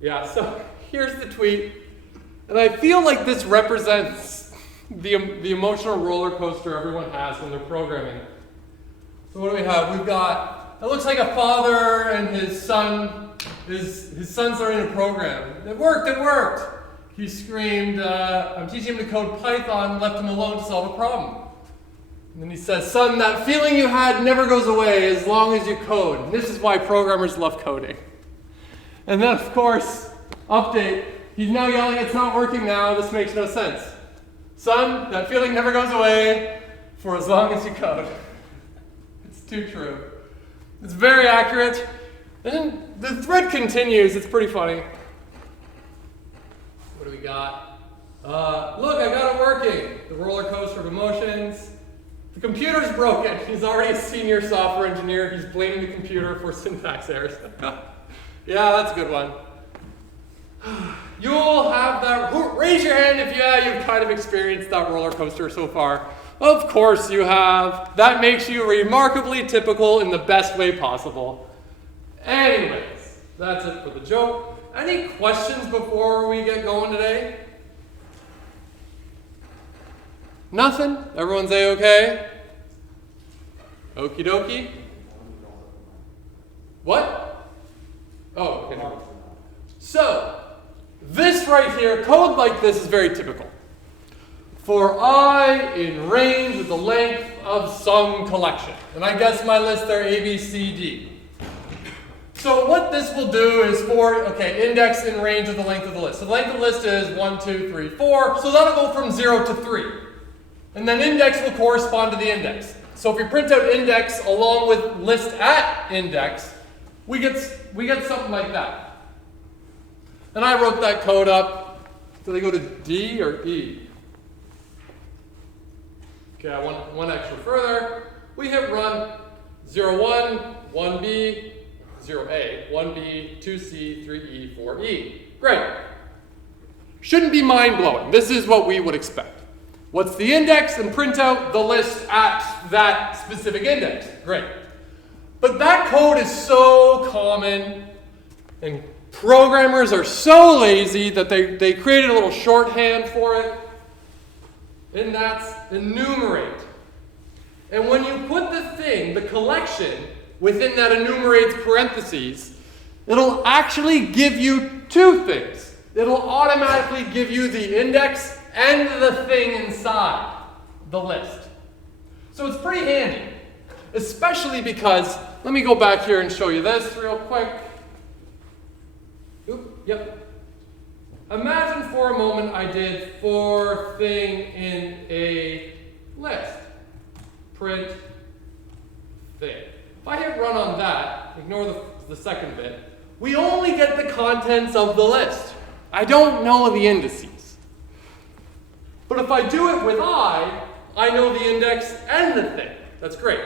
Yeah, so here's the tweet. And I feel like this represents the emotional roller coaster everyone has when they're programming. So what do we have? We've got, it looks like a father and his son, his son's learning a program. It worked. He screamed, I'm teaching him to code Python, left him alone to solve a problem. And then he says, son, that feeling you had never goes away as long as you code. And this is why programmers love coding. And then, of course, update. He's now yelling, it's not working now. This makes no sense. Son, that feeling never goes away for as long as you code. It's too true. It's very accurate. And then the thread continues. It's pretty funny. What do we got? Look, I got it working. The roller coaster of emotions. The computer's broken. He's already a senior software engineer. He's blaming the computer for syntax errors. Yeah, that's a good one. You'll have that. Raise your hand if you've kind of experienced that roller coaster so far. Of course you have. That makes you remarkably typical in the best way possible. Anyways, that's it for the joke. Any questions before we get going today? Nothing? Everyone's A-okay? Okie dokie? What? Oh, okay. So, this right here, code like this is very typical. For I in range with the length of some collection. And I guess my list there A, B, C, D. So what this will do is index in range of the length of the list. So the length of the list is 1, 2, 3, 4. So that'll go from 0 to 3. And then index will correspond to the index. So if we print out index along with list at index, we get something like that. And I wrote that code up. Did I go to D or E? Okay, I want one extra further. We hit run 0, 1, 1B, 0A, 1B, 2C, 3E, 4E. Great. Shouldn't be mind-blowing. This is what we would expect. What's the index? And print out the list at that specific index. Great. But that code is so common, and programmers are so lazy that they created a little shorthand for it, and that's enumerate. And when you put the collection, within that enumerates parentheses, it'll actually give you two things. It'll automatically give you the index and the thing inside the list. So it's pretty handy, especially because, let me go back here and show you this real quick. Yep. Imagine for a moment I did for thing in a list. Print thing. If I hit run on that, ignore the second bit, we only get the contents of the list. I don't know the indices. But if I do it with I know the index and the thing. That's great.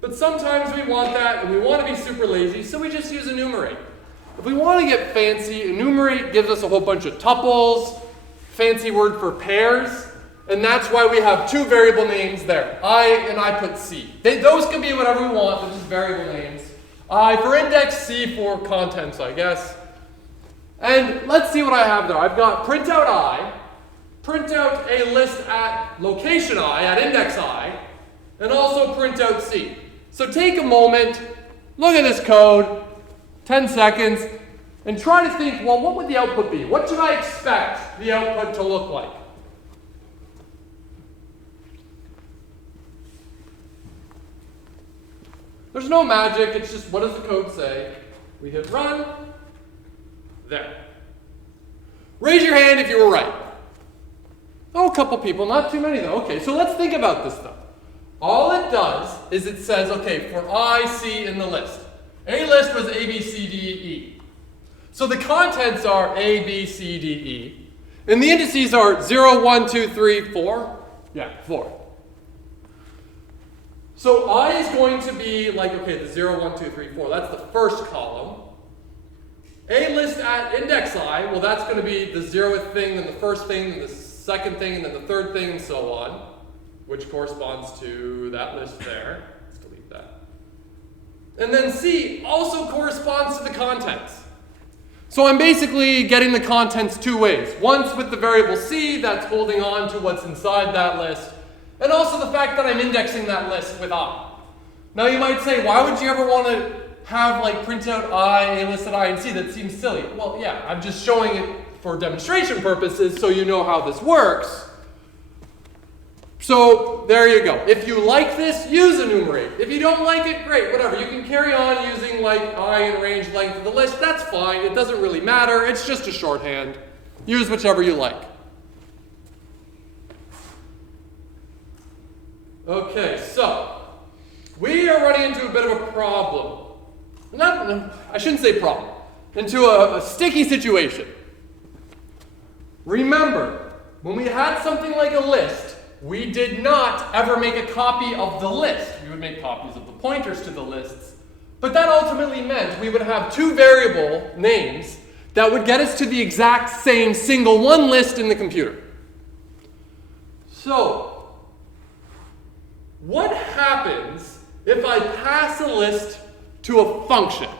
But sometimes we want that and we want to be super lazy, so we just use enumerate. If we want to get fancy, enumerate gives us a whole bunch of tuples, fancy word for pairs, and that's why we have two variable names there, I and I put C. Those can be whatever we want, they're just variable names. I for index, C for contents, I guess. And let's see what I have there. I've got print out I, print out a list at location I, at index I, and also print out C. So take a moment, look at this code, 10 seconds, and try to think, well, what would the output be? What should I expect the output to look like? There's no magic, it's just what does the code say? We hit run, there. Raise your hand if you were right. Oh, a couple people, not too many though. Okay, so let's think about this stuff. All it does is it says, okay, for I, C in the list. A list was A, B, C, D, E. So the contents are A, B, C, D, E. And the indices are 0, 1, 2, 3, 4. Yeah, 4. So I is going to be like, okay, the 0, 1, 2, 3, 4. That's the first column. A list at index I, well, that's going to be the 0th thing, then the first thing, then the second thing, and then the third thing, and so on, which corresponds to that list there. Let's delete that. And then C also corresponds to the contents. So I'm basically getting the contents two ways. Once with the variable c, that's holding on to what's inside that list, and also the fact that I'm indexing that list with I. Now you might say, why would you ever want to have like print out I, a listed I, and c? That seems silly. Well, yeah, I'm just showing it for demonstration purposes so you know how this works. So there you go. If you like this, use enumerate. If you don't like it, great, whatever. You can carry on using like I and range length of the list. That's fine. It doesn't really matter. It's just a shorthand. Use whichever you like. Okay, so we are running into a bit of a problem. I shouldn't say problem. Into a sticky situation. Remember, when we had something like a list, we did not ever make a copy of the list. We would make copies of the pointers to the lists. But that ultimately meant we would have two variable names that would get us to the exact same single one list in the computer. So, what happens if I pass a list to a function?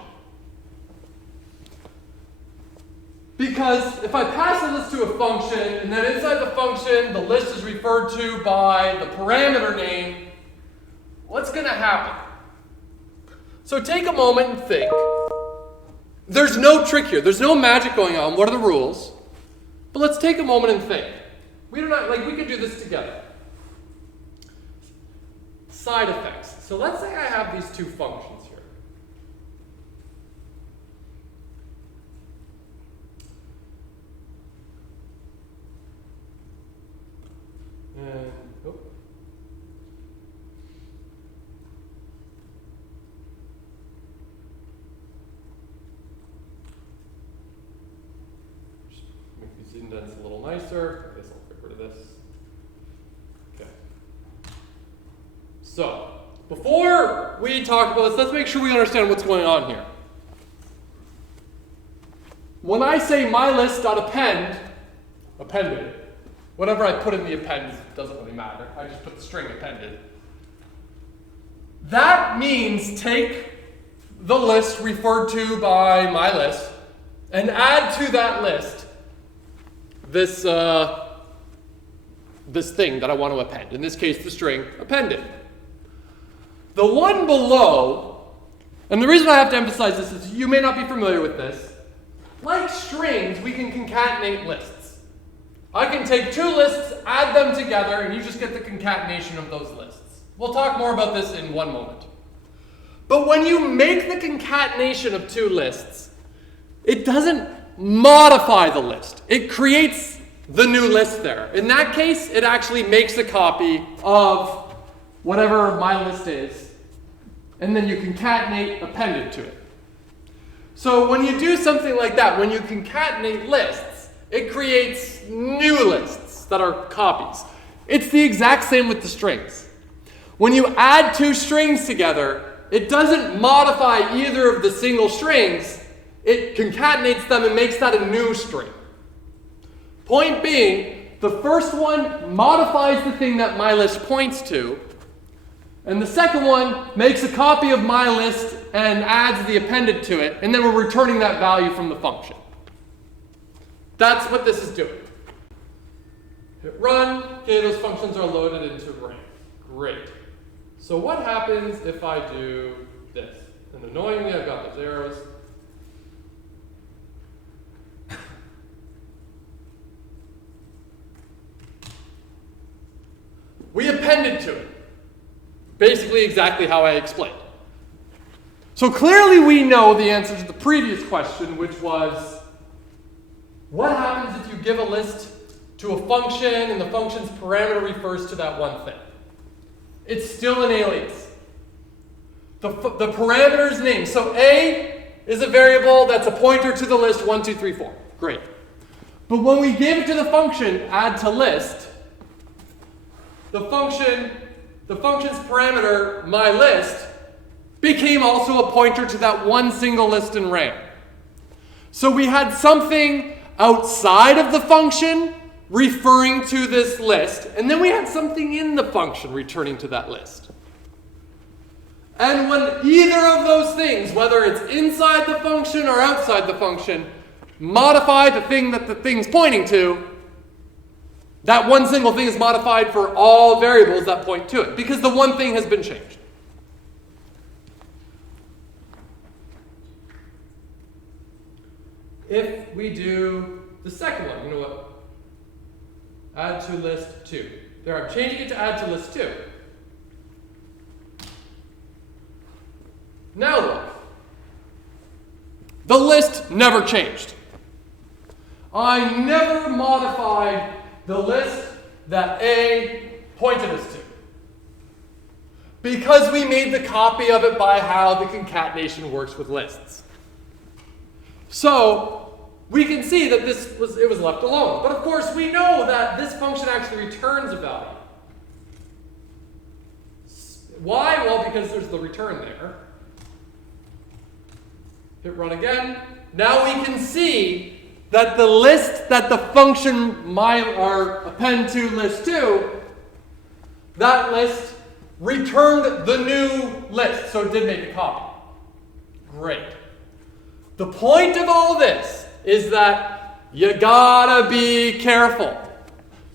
Because if I pass a list to a function, and then inside the function, the list is referred to by the parameter name, what's going to happen? So take a moment and think. There's no trick here. There's no magic going on. What are the rules? But let's take a moment and think. We can do this together. Side effects. So let's say I have these two functions here. And, just make these indents a little nicer. I guess I'll get rid of this. Okay. So, before we talk about this, let's make sure we understand what's going on here. When I say mylist.append, appended, whatever I put in the append doesn't really matter. I just put the string appended. That means take the list referred to by mylist and add to that list this thing that I want to append. In this case, the string appended. The one below, and the reason I have to emphasize this is you may not be familiar with this. Like strings, we can concatenate lists. I can take two lists, add them together, and you just get the concatenation of those lists. We'll talk more about this in one moment. But when you make the concatenation of two lists, it doesn't modify the list. It creates the new list there. In that case, it actually makes a copy of whatever my list is, and then you concatenate appended to it. So when you do something like that, when you concatenate lists, it creates new lists that are copies. It's the exact same with the strings. When you add two strings together, it doesn't modify either of the single strings. It concatenates them and makes that a new string. Point being, the first one modifies the thing that my list points to, and the second one makes a copy of my list and adds the appended to it, and then we're returning that value from the function. That's what this is doing. Hit run. Okay, those functions are loaded into RAM. Great. So what happens if I do this? And annoyingly, I've got those arrows. We appended to it. Basically exactly how I explained. So clearly we know the answer to the previous question, which was, what happens if you give a list to a function and the function's parameter refers to that one thing? It's still an alias. The parameter's name. So A is a variable that's a pointer to the list 1, 2, 3, 4. Great. But when we give it to the function add to list, the function's parameter, my list, became also a pointer to that one single list in RAM. So we had something outside of the function referring to this list, and then we had something in the function returning to that list. And when either of those things, whether it's inside the function or outside the function, modify the thing that the thing's pointing to, that one single thing is modified for all variables that point to it, because the one thing has been changed. If we do the second one, you know what? Add to list 2. There, I'm changing it to add to list 2. Now look. The list never changed. I never modified the list that A pointed us to, because we made the copy of it by how the concatenation works with lists. So we can see that it was left alone. But of course, we know that this function actually returns a value. Why? Well, because there's the return there. Hit run again. Now we can see that the list that the function append to list 2, that list returned the new list, so it did make a copy. Great. The point of all this is that you gotta be careful.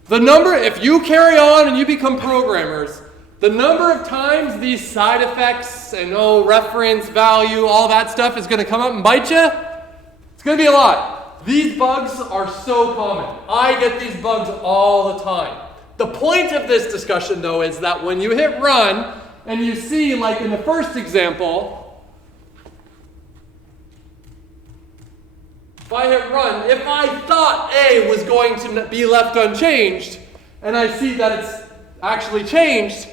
The number, if you carry on and you become programmers, the number of times these side effects and reference value, all that stuff is going to come up and bite you, it's going to be a lot. These bugs are so common. I get these bugs all the time. The point of this discussion, though, is that when you hit run and you see, like in the first example, if I hit run, if I thought A was going to be left unchanged, and I see that it's actually changed,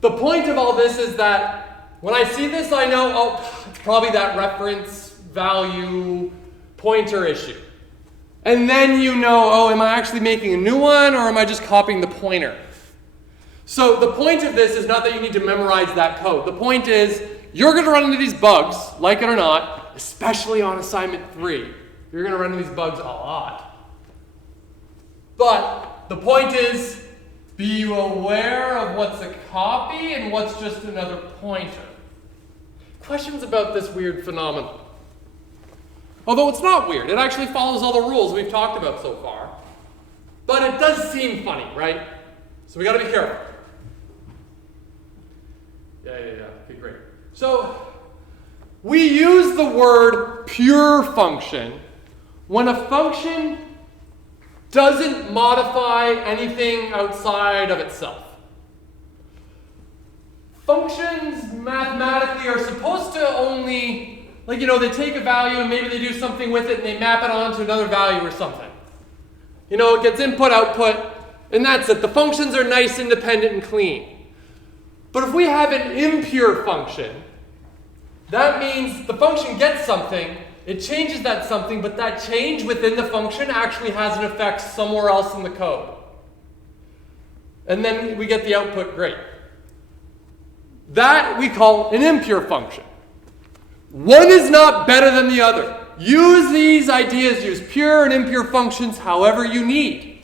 the point of all this is that when I see this, I know, it's probably that reference value pointer issue. And then you know, am I actually making a new one, or am I just copying the pointer? So the point of this is not that you need to memorize that code. The point is, you're going to run into these bugs, like it or not, especially on assignment 3. You're going to run into these bugs a lot. But the point is, be aware of what's a copy and what's just another pointer. Questions about this weird phenomenon? Although it's not weird, it actually follows all the rules we've talked about so far. But it does seem funny, right? So we got to be careful. Yeah. Okay, great. So we use the word pure function when a function doesn't modify anything outside of itself. Functions mathematically are supposed to only, they take a value and maybe they do something with it and they map it onto another value or something. It gets input, output, and that's it. The functions are nice, independent, and clean. But if we have an impure function, that means the function gets something, it changes that something, but that change within the function actually has an effect somewhere else in the code. And then we get the output, great. That we call an impure function. One is not better than the other. Use these ideas, use pure and impure functions however you need.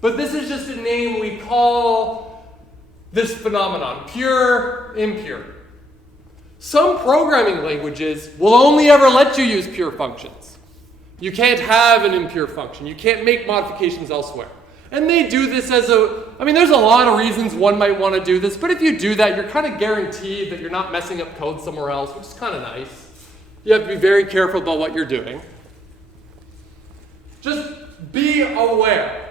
But this is just a name we call this phenomenon, pure, impure. Some programming languages will only ever let you use pure functions. You can't have an impure function. You can't make modifications elsewhere. And they do this there's a lot of reasons one might want to do this, but if you do that, you're kind of guaranteed that you're not messing up code somewhere else, which is kind of nice. You have to be very careful about what you're doing. Just be aware.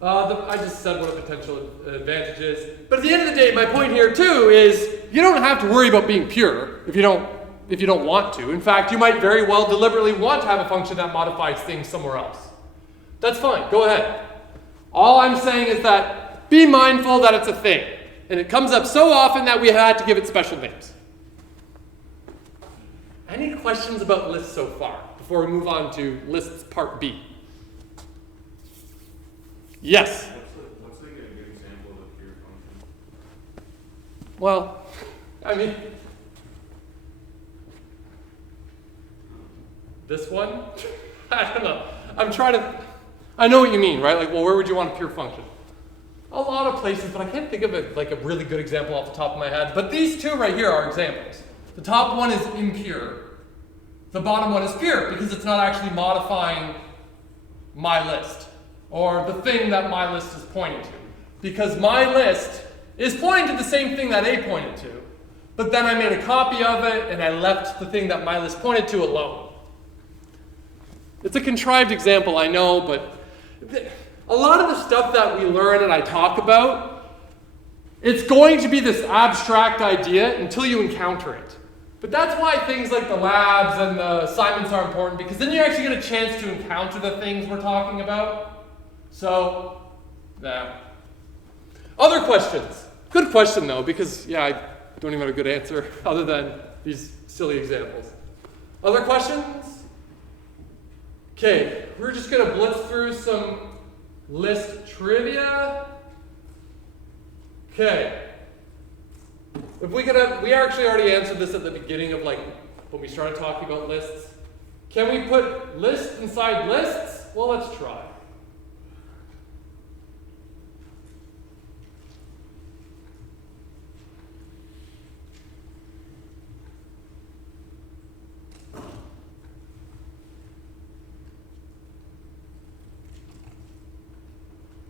I just said what a potential advantage is. But at the end of the day, my point here too is you don't have to worry about being pure if you don't want to. In fact, you might very well deliberately want to have a function that modifies things somewhere else. That's fine. Go ahead. All I'm saying is that be mindful that it's a thing. And it comes up so often that we had to give it special names. Any questions about lists so far before we move on to lists part B? Yes? What's like a good example of a pure function? Well, this one? I don't know. I know what you mean, right? Where would you want a pure function? A lot of places, but I can't think of a really good example off the top of my head. But these two right here are examples. The top one is impure. The bottom one is pure because it's not actually modifying my list or the thing that my list is pointing to. Because my list is pointing to the same thing that A pointed to, but then I made a copy of it and I left the thing that my list pointed to alone. It's a contrived example, I know, but a lot of the stuff that we learn and I talk about, it's going to be this abstract idea until you encounter it. But that's why things like the labs and the assignments are important, because then you actually get a chance to encounter the things we're talking about. So, yeah. Other questions? Good question though, because I don't even have a good answer other than these silly examples. Other questions? Okay, we're just going to blitz through some list trivia. Okay. If we actually already answered this at the beginning of when we started talking about lists. Can we put lists inside lists? Well, let's try.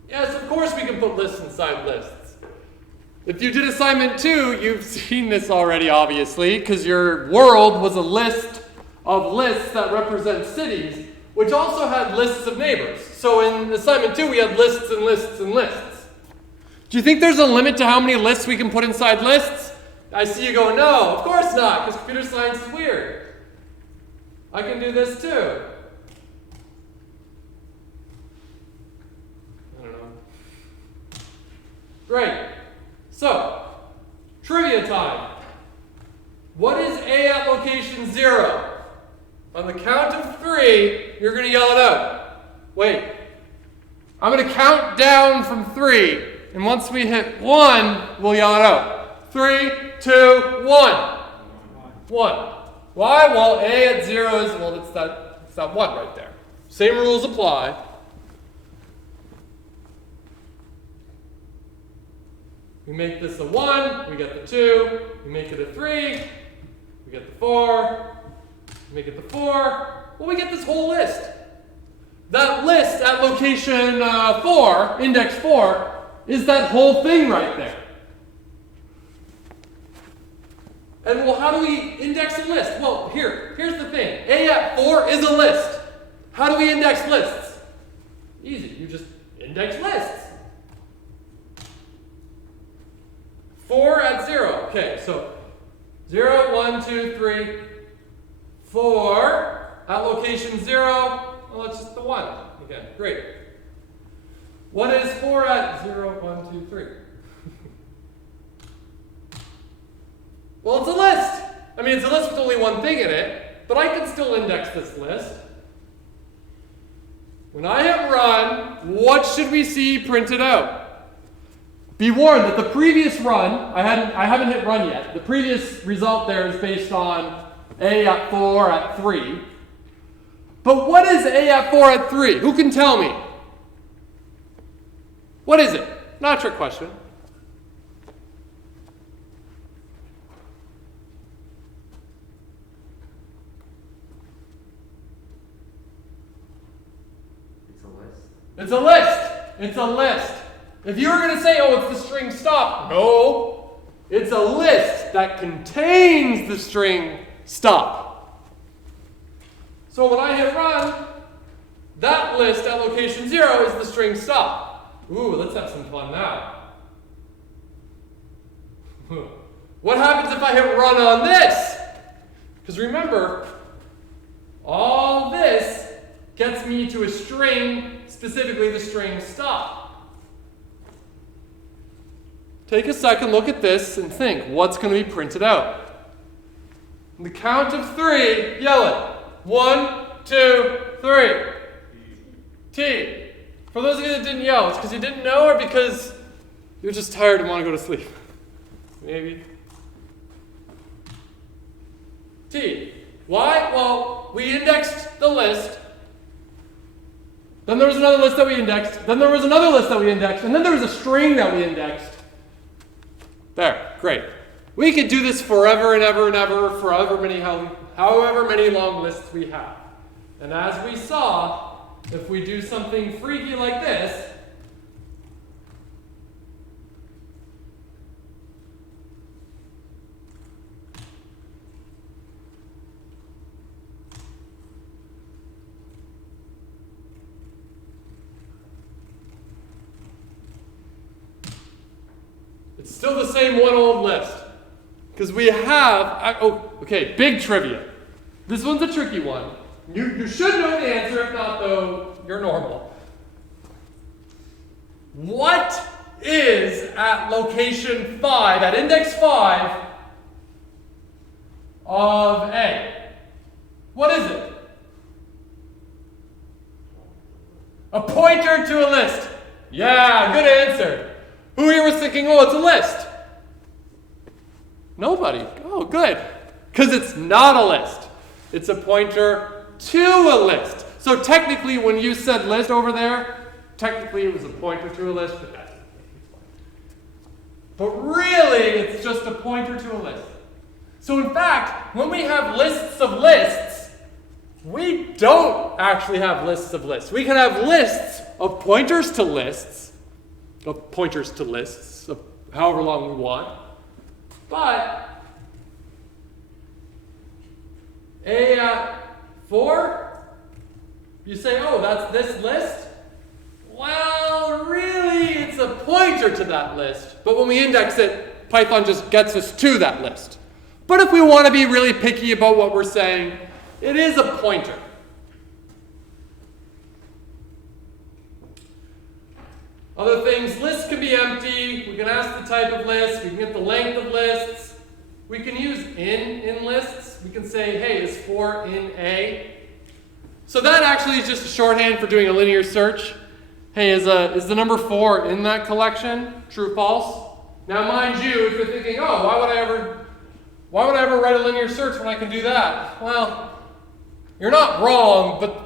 Yes, of course we can put lists inside lists. If you did assignment 2, you've seen this already, obviously, because your world was a list of lists that represent cities, which also had lists of neighbors. So in assignment 2, we had lists and lists and lists. Do you think there's a limit to how many lists we can put inside lists? I see you going, no, of course not, because computer science is weird. I can do this too. I don't know. Great. So, trivia time. What is A at location 0? On the count of 3, you're going to yell it out. Wait. I'm going to count down from 3. And once we hit 1, we'll yell it out. 3, 2, 1. 1. Why? Well, A at 0 is, it's that 1 right there. Same rules apply. We make this a 1, we get the 2, we make it a 3, we get the 4, we make it the 4, well, we get this whole list. That list at location 4, index 4, is that whole thing right there. And well, how do we index a list? Well, here's the thing. A at 4 is a list. How do we index lists? Easy, you just index lists. 4 at 0. Okay, so 0, 1, 2, 3, 4 at location 0. Well, that's just the 1 again. Great. What is 4 at 0, 1, 2, 3? Well, it's a list. I mean, it's a list with only one thing in it, but I can still index this list. When I hit run, what should we see printed out? Be warned that the previous run, I haven't hit run yet. The previous result there is based on A at 4 at 3. But what is A at 4 at 3? Who can tell me? What is it? Not a trick question. It's a list. It's a list. It's a list. If you were going to say, oh, it's the string stop, no. It's a list that contains the string stop. So when I hit run, that list at location 0 is the string stop. Ooh, let's have some fun now. What happens if I hit run on this? Because remember, all this gets me to a string, specifically the string stop. Take a second, look at this, and think, what's going to be printed out? On the count of 3, yell it. 1, 2, 3. T. For those of you that didn't yell, it's because you didn't know or because you're just tired and want to go to sleep? Maybe. T. Why? Well, we indexed the list. Then there was another list that we indexed. Then there was another list that we indexed. And then there was a string that we indexed. There, great. We could do this forever and ever and ever for however many long lists we have. And as we saw, if we do something freaky like this, it's still the same one old list. Because we have, okay, big trivia. This one's a tricky one. You should know the answer, if not, though, you're normal. What is at location 5, at index 5 of A? What is it? A pointer to a list. Yeah, good answer. Who here was thinking, oh, it's a list? Nobody. Oh, good. Because it's not a list. It's a pointer to a list. So technically, when you said list over there, technically it was a pointer to a list, but that's fine. But really, it's just a pointer to a list. So in fact, when we have lists of lists, we don't actually have lists of lists. We can have lists of pointers to lists, of however long we want. But a 4, you say, oh, that's this list? Well, really, it's a pointer to that list. But when we index it, Python just gets us to that list. But if we want to be really picky about what we're saying, it is a pointer. Other things, lists can be empty. We can ask the type of list. We can get the length of lists. We can use in lists. We can say, hey, is 4 in A? So that actually is just a shorthand for doing a linear search. Hey, is the number 4 in that collection? True, false? Now, mind you, if you're thinking, oh, why would I ever write a linear search when I can do that? Well, you're not wrong, but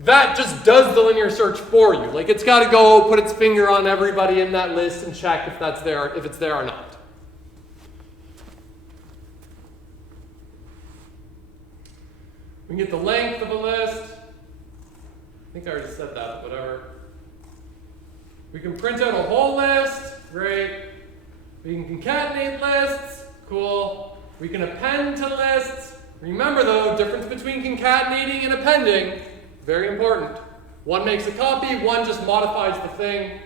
that just does the linear search for you. Like, it's got to go put its finger on everybody in that list and check if it's there or not. We can get the length of a list. I think I already said that, whatever. We can print out a whole list. Great. We can concatenate lists. Cool. We can append to lists. Remember, though, difference between concatenating and appending. Very important. One makes a copy, one just modifies the thing.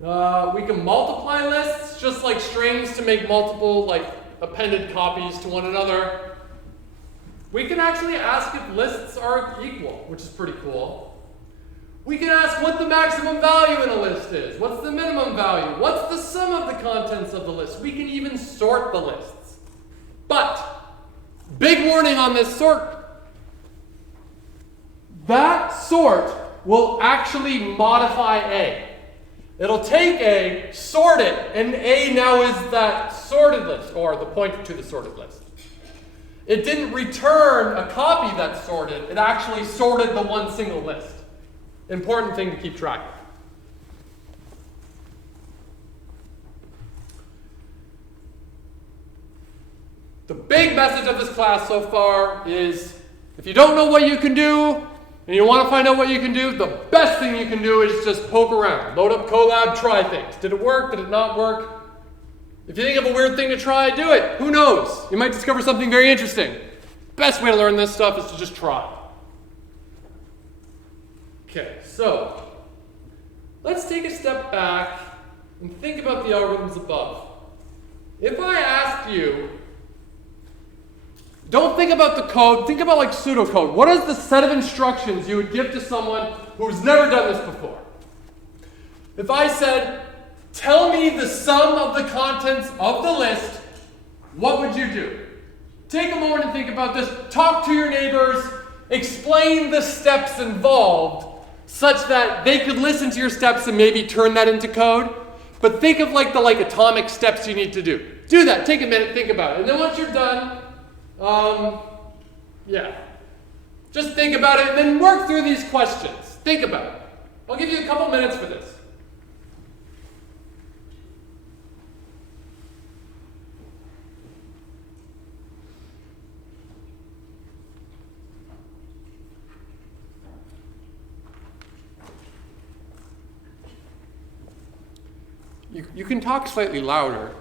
We can multiply lists, just like strings, to make multiple appended copies to one another. We can actually ask if lists are equal, which is pretty cool. We can ask what the maximum value in a list is. What's the minimum value? What's the sum of the contents of the list? We can even sort the lists. But, big warning on this sort. That sort will actually modify A. It'll take A, sort it, and A now is that sorted list, or the pointer to the sorted list. It didn't return a copy that's sorted. It actually sorted the one single list. Important thing to keep track of. The big message of this class so far is, if you don't know what you can do, and you want to find out what you can do, the best thing you can do is just poke around. Load up Colab, try things. Did it work? Did it not work? If you think of a weird thing to try, do it. Who knows? You might discover something very interesting. Best way to learn this stuff is to just try. Okay, so let's take a step back and think about the algorithms above. If I asked you, don't think about the code, think about like pseudocode. What is the set of instructions you would give to someone who's never done this before? If I said, tell me the sum of the contents of the list, what would you do? Take a moment and think about this. Talk to your neighbors. Explain the steps involved such that they could listen to your steps and maybe turn that into code. But think of like the atomic steps you need to do. Do that. Take a minute, think about it. And then once you're done, just think about it and then work through these questions. Think about it. I'll give you a couple minutes for this. You can talk slightly louder.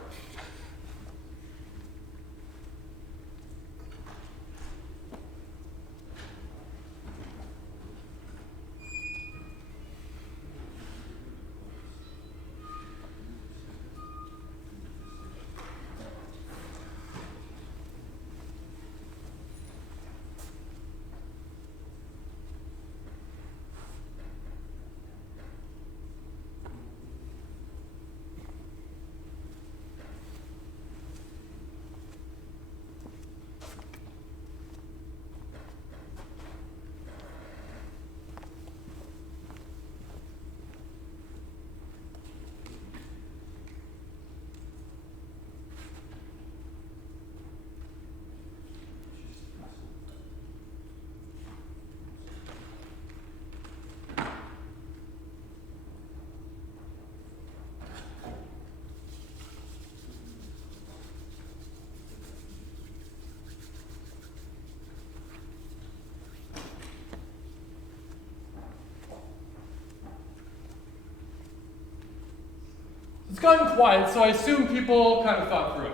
It's gotten quiet, so I assume people kind of thought through it.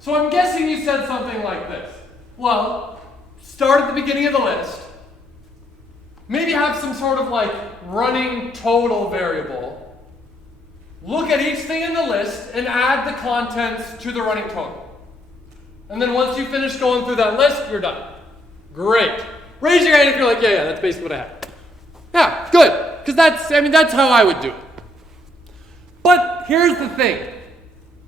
So I'm guessing you said something like this. Well, start at the beginning of the list. Maybe have some sort of like running total variable. Look at each thing in the list and add the contents to the running total. And then once you finish going through that list, you're done. Great. Raise your hand if you're like, yeah, that's basically what I had. Yeah, good. Because that's how I would do it. But here's the thing.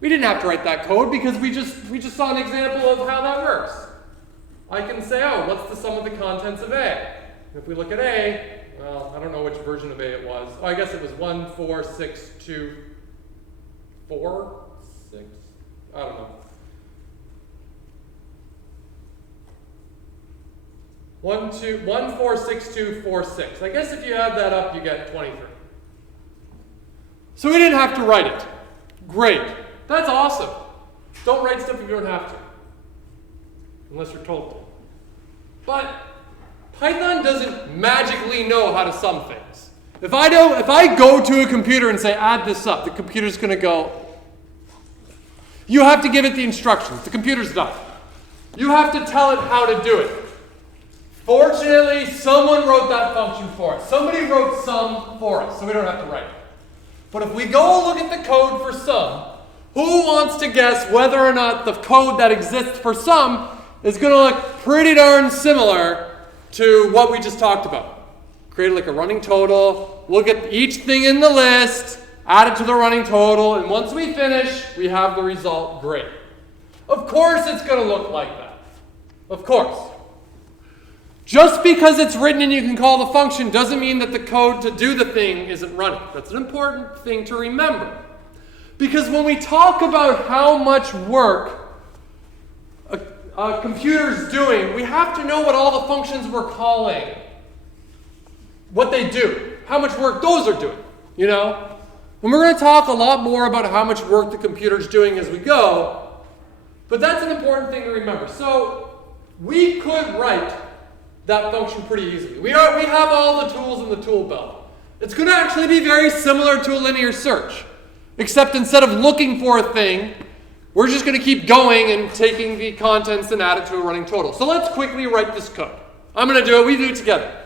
We didn't have to write that code because we just saw an example of how that works. I can say, oh, what's the sum of the contents of A? If we look at A, well, I don't know which version of A it was. Oh, I guess it was 1, 4, 6, 2, 4, 6, I don't know. 1, 4, 6, 2, 4, 6. I guess if you add that up, you get 23. So we didn't have to write it. Great. That's awesome. Don't write stuff if you don't have to. Unless you're told to. But Python doesn't magically know how to sum things. If I go to a computer and say, add this up, the computer's going to go, you have to give it the instructions. The computer's done. You have to tell it how to do it. Fortunately, someone wrote that function for us. Somebody wrote sum for us, so we don't have to write it. But if we go look at the code for sum, who wants to guess whether or not the code that exists for sum is going to look pretty darn similar to what we just talked about? Create like a running total, look at each thing in the list, add it to the running total, and once we finish, we have the result. Great. Of course it's going to look like that. Of course. Just because it's written and you can call the function doesn't mean that the code to do the thing isn't running. That's an important thing to remember. Because when we talk about how much work a computer's doing, we have to know what all the functions we're calling, what they do, how much work those are doing, you know? And we're going to talk a lot more about how much work the computer's doing as we go, but that's an important thing to remember. So we could write that function pretty easily. We have all the tools in the tool belt. It's going to actually be very similar to a linear search, except instead of looking for a thing, we're just going to keep going and taking the contents and add it to a running total. So let's quickly write this code. I'm going to do it. We do it together.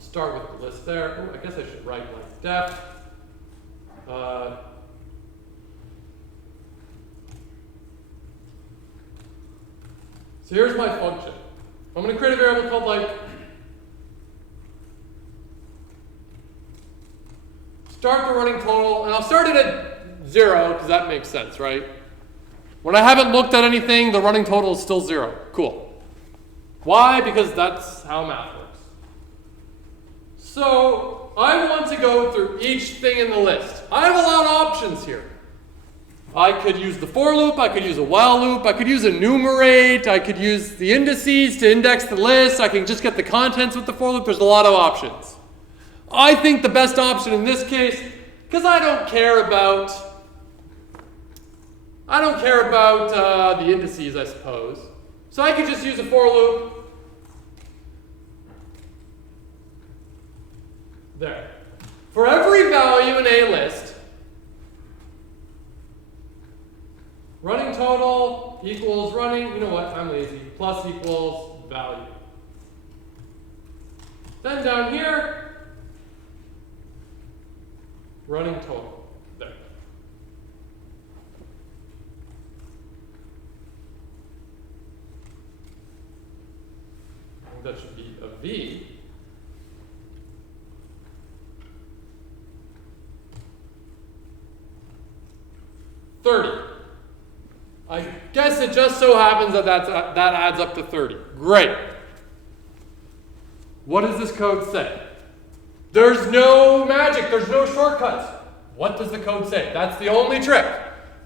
Start with the list there. Oh, I guess I should write like def. So here's my function. I'm going to create a variable called like start the running total, and I'll start it at 0 because that makes sense, right? When I haven't looked at anything, the running total is still 0. Cool. Why? Because that's how math works. So I want to go through each thing in the list. I have a lot of options here. I could use the for loop, I could use a while loop, I could use enumerate, I could use the indices to index the list, I can just get the contents with the for loop. There's a lot of options. I think the best option in this case, because I don't care about I don't care about the indices, I suppose. So I could just use a for loop. There. For every value in a list, running total equals running, you know what, I'm lazy, plus equals value. Then down here, running total. There. I think that should be a V. I guess it just so happens that that adds up to 30. Great. What does this code say? There's no magic. There's no shortcuts. What does the code say? That's the only trick.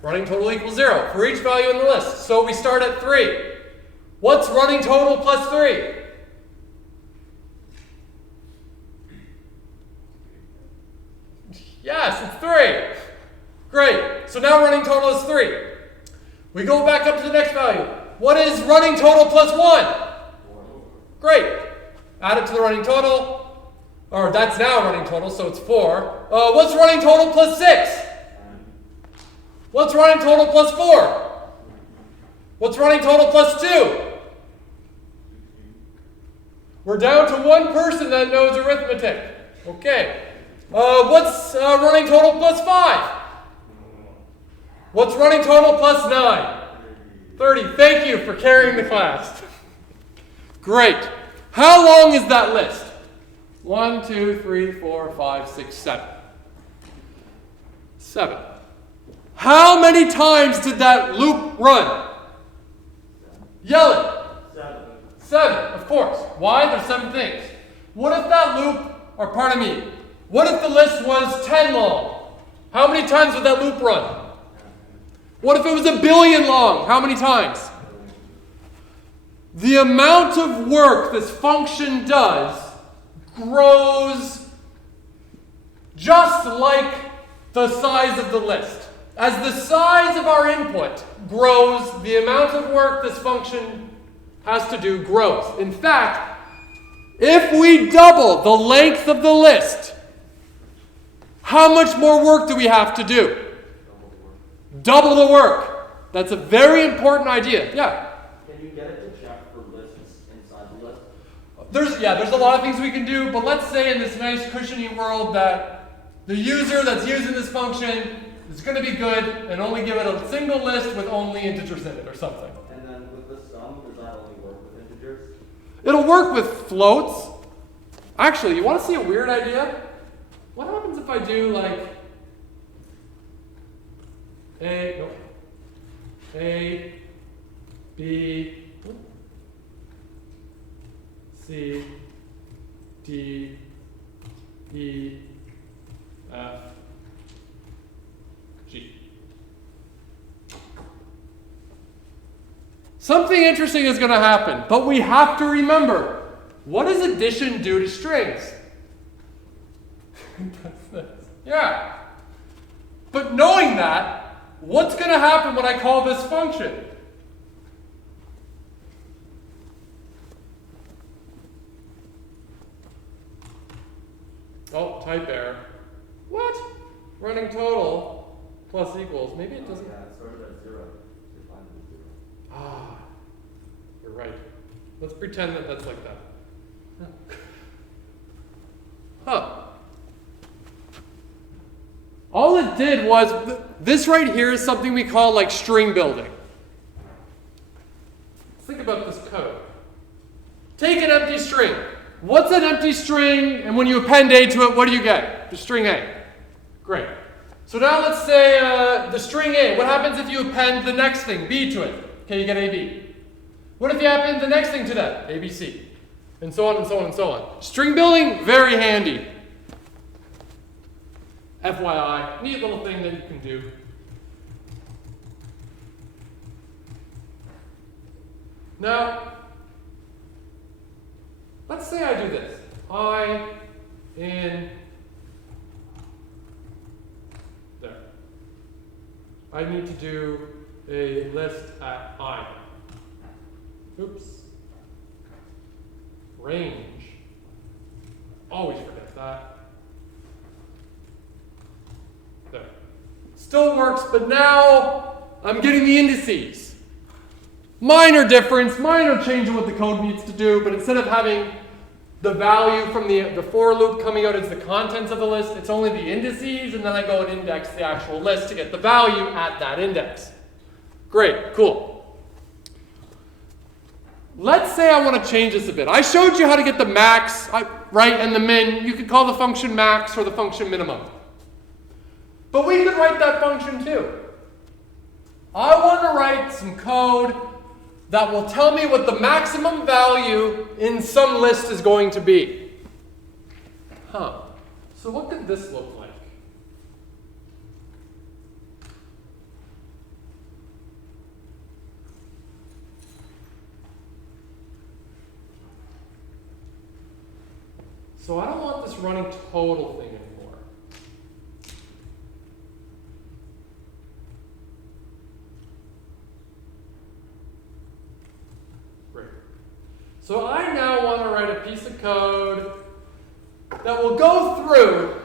Running total equals 0 for each value in the list. So we start at 3. What's running total plus 3? Yes, it's 3. Great. So now running total is 3. We go back up to the next value. What is running total plus 1? Great. Add it to the running total. Or that's now running total, so it's 4. What's running total plus 6? What's running total plus 4? What's running total plus 2? We're down to one person that knows arithmetic. Okay. What's running total plus 5? What's running total plus 9? 30. Thank you for carrying the class. Great. How long is that list? 1, 2, 3, 4, 5, 6, 7. 7. How many times did that loop run? Yell it. 7. 7, of course. Why? There's 7 things. What if that loop, or pardon me, what if the list was 10 long? How many times would that loop run? What if it was 1 billion long? How many times? The amount of work this function does grows just like the size of the list. As the size of our input grows, the amount of work this function has to do grows. In fact, if we double the length of the list, how much more work do we have to do? Double the work. That's a very important idea. Yeah? Can you get it to check for lists inside the list? There's a lot of things we can do, but let's say in this nice cushiony world that the user that's using this function is going to be good and only give it a single list with only integers in it or something. And then with the sum, does that only work with integers? It'll work with floats. Actually, you want to see a weird idea? What happens if I do like A, B, C, D, E, F, G. Something interesting is going to happen, but we have to remember, what does addition do to strings? That's this. Yeah. But knowing that, what's going to happen when I call this function? Oh, type error. What? Running total plus equals. Maybe it doesn't. Yeah, it started at 0. It defined it as 0. Ah, you're right. Let's pretend that that's like that. Huh. All it did was, this right here is something we call like string building. Let's think about this code. Take an empty string. What's an empty string? And when you append A to it, what do you get? The string A. Great. So now let's say the string A. What happens if you append the next thing, B, to it? Okay, you get AB. What if you append the next thing to that? ABC. And so on and so on and so on. String building, very handy. FYI, neat little thing that you can do. Now, let's say I do this. I in there. I need to do a list at I. Oops. Range. Always forget that. There. Still works, but now I'm getting the indices. Minor difference, minor change in what the code needs to do, but instead of having the value from the for loop coming out as the contents of the list, it's only the indices, and then I go and index the actual list to get the value at that index. Great, cool. Let's say I want to change this a bit. I showed you how to get the max, right, and the min. You could call the function max or the function minimum. But we could write that function too. I want to write some code that will tell me what the maximum value in some list is going to be. So what could this look like? So I don't want this running total thing anymore. Great. So I now want to write a piece of code that will go through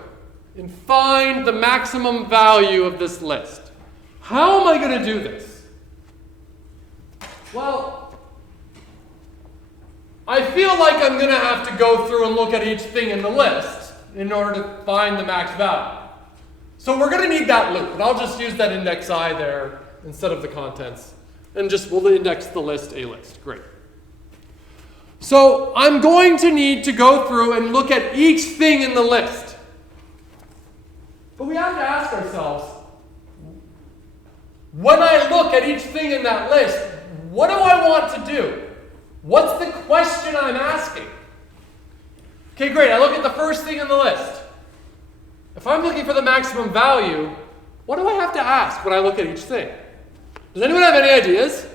and find the maximum value of this list. How am I going to do this? Well, I feel like I'm going to have to go through and look at each thing in the list in order to find the max value. So we're going to need that loop, and I'll just use that index I there instead of the contents, and just we'll index the list a list. Great. So I'm going to need to go through and look at each thing in the list. But we have to ask ourselves, when I look at each thing in that list, what do I want to do? What's the question I'm asking? Okay, great. I look at the first thing in the list. If I'm looking for the maximum value, what do I have to ask when I look at each thing? Does anyone have any ideas?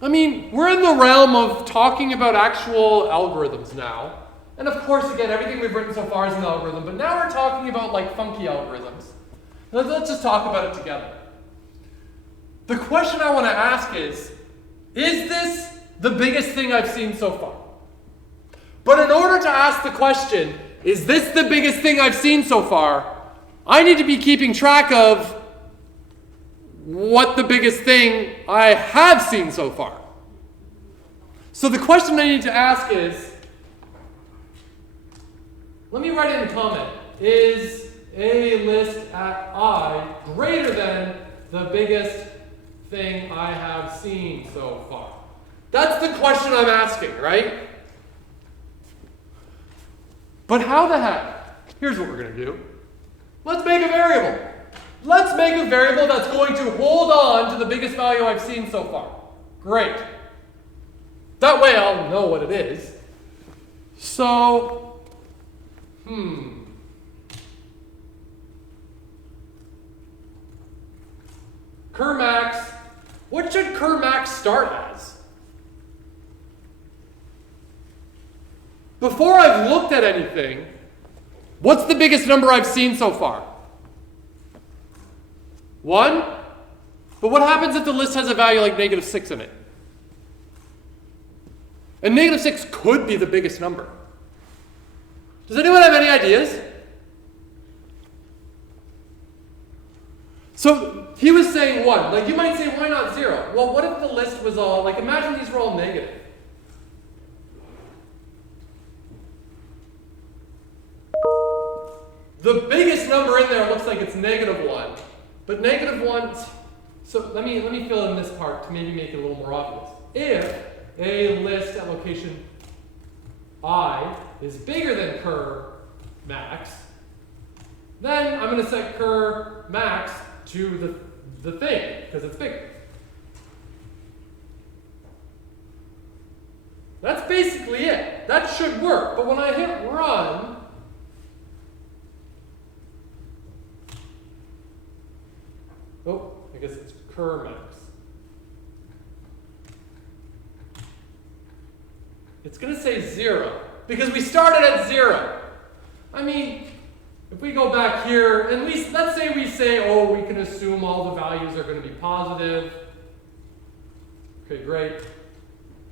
I mean, we're in the realm of talking about actual algorithms now. And of course, again, everything we've written so far is an algorithm, but now we're talking about like funky algorithms. Let's just talk about it together. The question I want to ask is this the biggest thing I've seen so far? But in order to ask the question, is this the biggest thing I've seen so far, I need to be keeping track of what the biggest thing I have seen so far. So the question I need to ask is, let me write in a comment, is a list at I greater than the biggest thing I have seen so far? That's the question I'm asking, right? But how the heck? Here's what we're going to do. Let's make a variable. Let's make a variable that's going to hold on to the biggest value I've seen so far. Great. That way I'll know what it is. So, cur max. What should cur max start as? Before I've looked at anything, what's the biggest number I've seen so far? 1? But what happens if the list has a value like -6 in it? And -6 could be the biggest number. Does anyone have any ideas? So he was saying 1. Like you might say, why not 0? Well, what if the list was all, like imagine these were all negative. The biggest number in there looks like it's -1. But -1, so let me fill in this part to maybe make it a little more obvious. If a list at location I is bigger than cur max, then I'm going to set cur max to the thing, because it's bigger. That's basically it. That should work. But when I hit run, oh, I guess it's cur max. It's going to say 0, because we started at 0. I mean, if we go back here, and let's say we say, oh, we can assume all the values are going to be positive. Okay, great.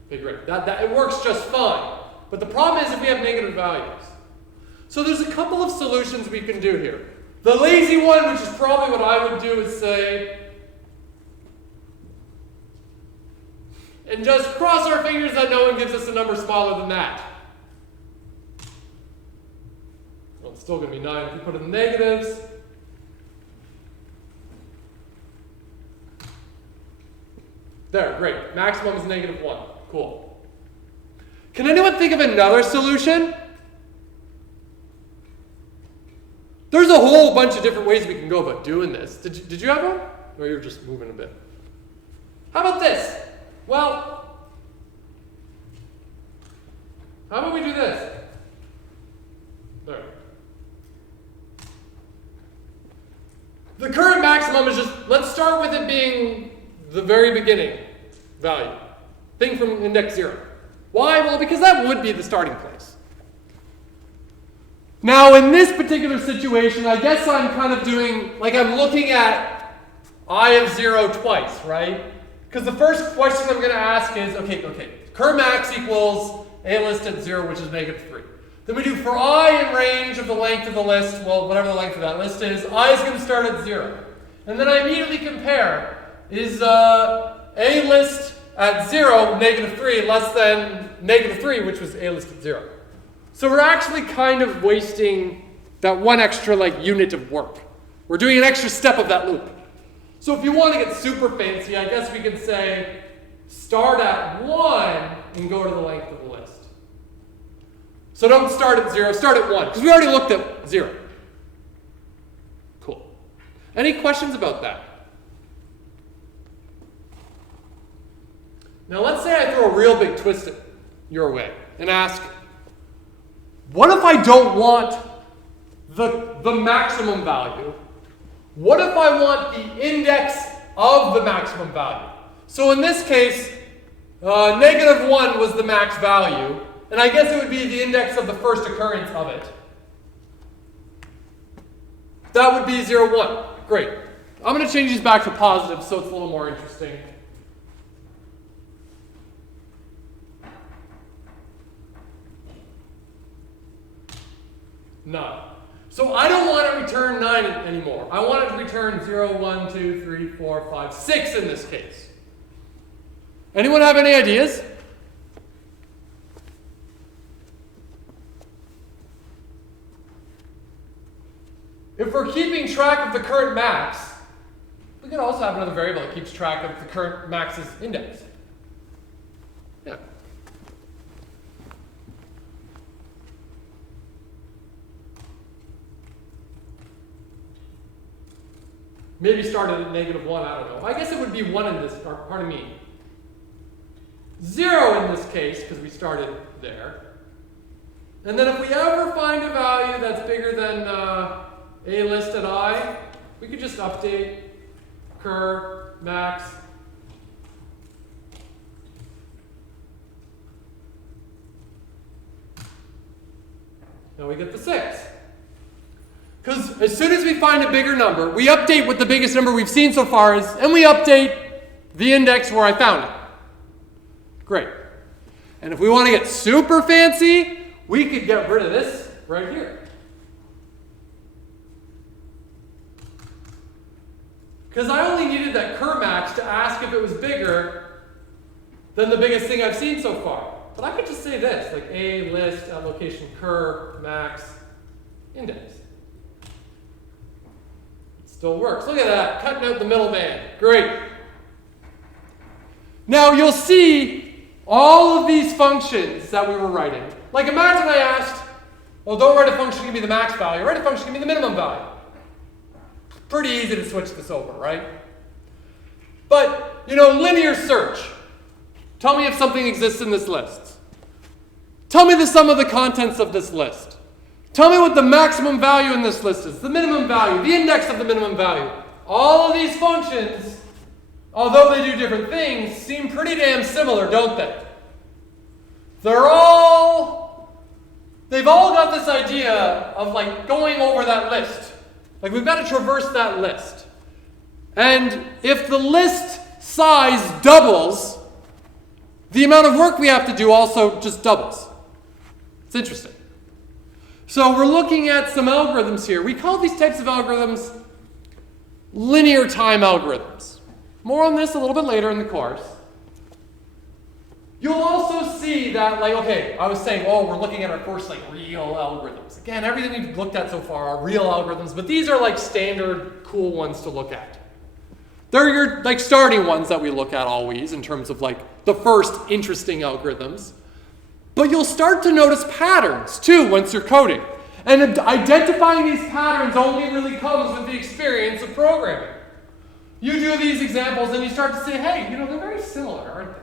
Okay, great. That it works just fine. But the problem is if we have negative values. So there's a couple of solutions we can do here. The lazy one, which is probably what I would do, is say, and just cross our fingers that no one gives us a number smaller than that. Well, it's still going to be 9 if we put in the negatives. There, great. Maximum is -1. Cool. Can anyone think of another solution? There's a whole bunch of different ways we can go about doing this. Did you have one? Or you're just moving a bit? How about this? Well, how about we do this? There. The current maximum is just, let's start with it being the very beginning value. Thing from index 0. Why? Well, because that would be the starting place. Now, in this particular situation, I guess I'm kind of doing, like I'm looking at I of 0 twice, right? Because the first question I'm going to ask is, okay, current max equals a list at 0, which is -3. Then we do for I in range of the length of the list, well, whatever the length of that list is, I is going to start at 0. And then I immediately compare, is a list at 0, -3, less than -3, which was a list at 0. So we're actually kind of wasting that one extra unit of work. We're doing an extra step of that loop. So if you want to get super fancy, I guess we could say start at 1 and go to the length of the list. So don't start at 0, start at 1, because we already looked at 0. Cool. Any questions about that? Now let's say I throw a real big twist your way and ask, what if I don't want the maximum value? What if I want the index of the maximum value? So in this case, -1 was the max value, and I guess it would be the index of the first occurrence of it. That would be 0, 1. Great. I'm going to change these back to positive so it's a little more interesting. None. So I don't want to return 9 anymore. I want it to return 0, 1, 2, 3, 4, 5, 6 in this case. Anyone have any ideas? If we're keeping track of the current max, we could also have another variable that keeps track of the current max's index. Yeah. Maybe started at -1, I don't know. I guess it would be 1 in this, or pardon me. 0 in this case, because we started there. And then if we ever find a value that's bigger than a list at I, we could just update cur max. Now we get the 6. Because as soon as we find a bigger number, we update what the biggest number we've seen so far is, and we update the index where I found it. Great. And if we want to get super fancy, we could get rid of this right here. Because I only needed that cur max to ask if it was bigger than the biggest thing I've seen so far. But I could just say this, like a list at location cur max index. Still works. Look at that, cutting out the middleman. Great. Now you'll see all of these functions that we were writing. Like imagine I asked, well, don't write a function, give me the max value. Write a function, give me the minimum value. Pretty easy to switch this over, right? But, linear search. Tell me if something exists in this list. Tell me the sum of the contents of this list. Tell me what the maximum value in this list is, the minimum value, the index of the minimum value. All of these functions, although they do different things, seem pretty damn similar, don't they? They've we've all got this idea of like going over that list. Like we've got to traverse that list. And if the list size doubles, the amount of work we have to do also just doubles. It's interesting. So we're looking at some algorithms here. We call these types of algorithms linear time algorithms. More on this a little bit later in the course. You'll also see that, like, okay, I was saying, oh, we're looking at our first, like, real algorithms. Again, everything we've looked at so far are real algorithms, but these are, like, standard, cool ones to look at. They're your, like, starting ones that we look at always in terms of, like, the first interesting algorithms. But you'll start to notice patterns, too, once you're coding. And identifying these patterns only really comes with the experience of programming. You do these examples and you start to say, hey, you know, they're very similar, aren't they?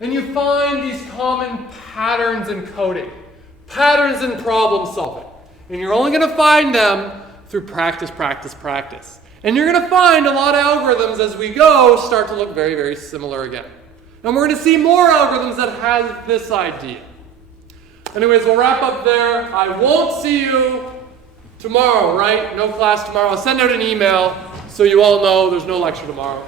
And you find these common patterns in coding, patterns in problem solving. And you're only going to find them through practice, practice, practice. And you're going to find a lot of algorithms as we go start to look very, very similar again. And we're going to see more algorithms that have this idea. Anyways, we'll wrap up there. I won't see you tomorrow, right? No class tomorrow. I'll send out an email so you all know there's no lecture tomorrow.